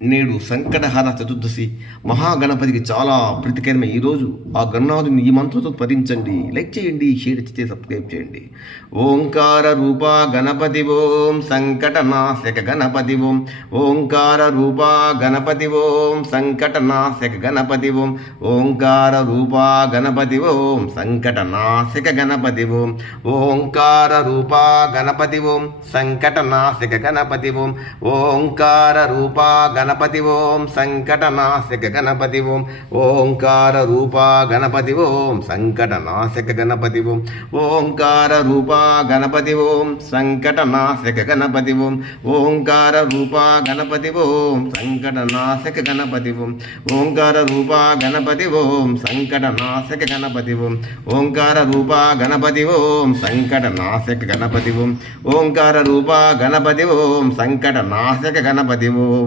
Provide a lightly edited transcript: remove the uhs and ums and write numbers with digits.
నేడు సంకటహర చతుర్దశి మహాగణపతికి చాలా ప్రీతికరమైన ఈరోజు ఆ గణనాథుని ఈ మంత్రంతో స్మరించండి. లైక్ చేయండి, షేర్ చేస్తే సబ్స్క్రైబ్ చేయండి. ఓంకార రూపా గణపతి ఓం సంకటనాశక గణపతి ఓం. ఓంకార రూపా గణపతి ఓం సంకటనాశక గణపతి ఓం. ఓంకార రూపా గణపతి ఓం సంకటనాశక గణపతి ఓం. ఓంకార రూపా గణపతి ఓం సంకటనాశక గణపతి ఓం. ఓంకార రూపా గణపతి ఓం సంకటనాశక గణపతి ఓం. ఓంకార రూపా గణపతి ఓం సంకటనాశక గణపతి ఓం. ఓంకార రూపా గణపతి ఓం సంకటనాశక గణపతి ఓం. ఓంకార రూపా గణపతి ఓం సంకటనాశక గణపతి ఓం. ఓంకార రూపా గణపతి ఓం సంకటనాశక గణపతి ఓం. ఓంకార రూపా గణపతి ఓం సంకటనాశక గణపతి ఓం. ఓంకార రూపా గణపతి ఓం సంకటనాశక గణపతి ఓం.